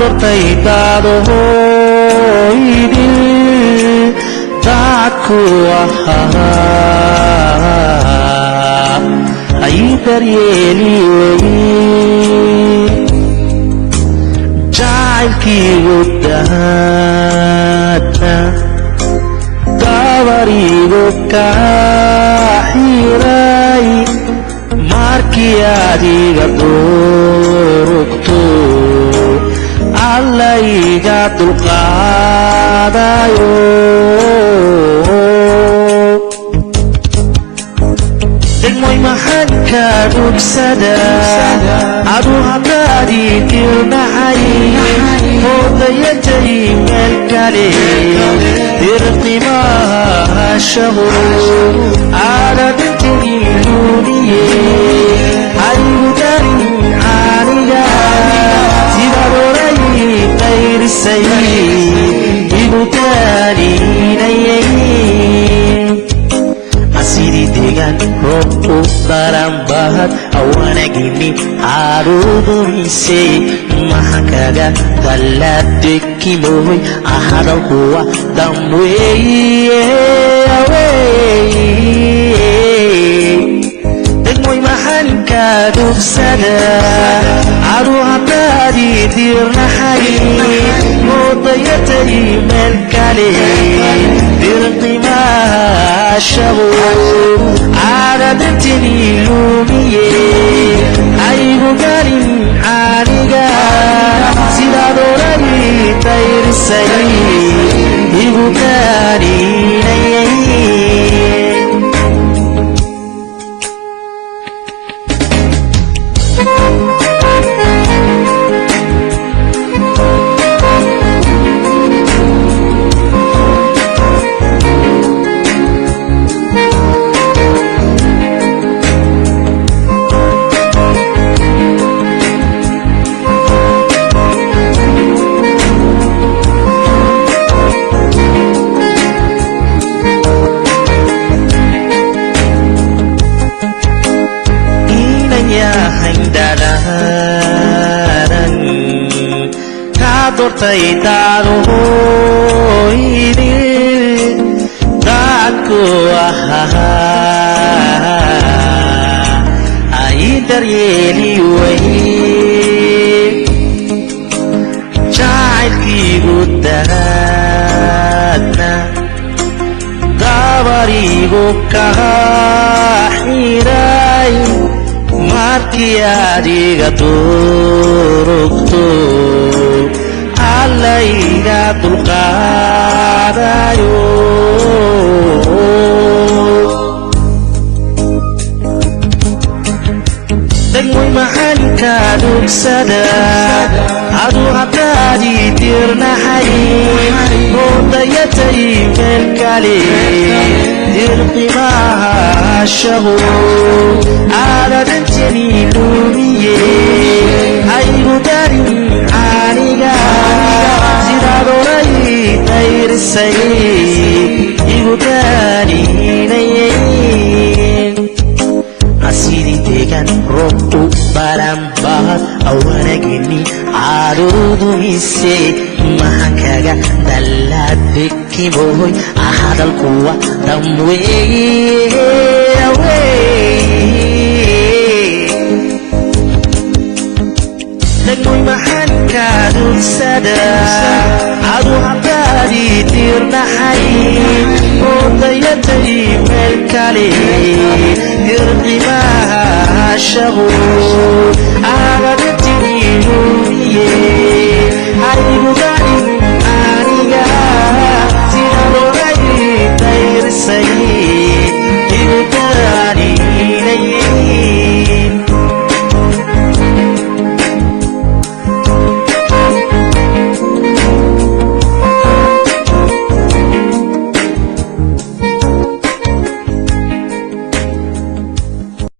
dortaydaado idil daadku ahaa ay daryeeli wey jacaylkiigu daadna dabarigu kaa xiray markii adiga durugto alla iga dulqaadayo degmoy maxaan ka dhugsada adu haddaadii dirnaxay hoodayatay meel kale dirqimaha shaho aadadintini luuniye aygu darin caaniga sidaroray qayrisay igu daaninayay asidii deegaan roob u daran bahad awanagini aarudumisay maxaan kaga dallaadekimoy ahadalkuwa damweeye degmoy maxaan ka dhugsada adu haddaadii dirnaxay moodayatay meel kale dirqimaha shago caadadintini luumiye aygu garin caaniga sidaad oray dayrisay igu daaninayay dortaydaado idil daadku ahaa ay daryeeli wey jacaylkiigu daadna dabarigu kaa xiray markii adiga durugto alla iga dulqaadayo degmoy maxaan ka dhugsada adu haddaadii dirnaxay hoodayatay meel kale dirqimaha shago aadadintini luumiye aygu darin caaniga sidaad oray dayrisay igu daaninayay asidii deegaan roob u baran bahad awanagini aarudumise maxaan kaga dallaadekimoy ahadalkuwa damweeye degmoy maxaan ka dhugsada adu haddaadii dirnaxay hoodayatay meel kale dirqimaha shago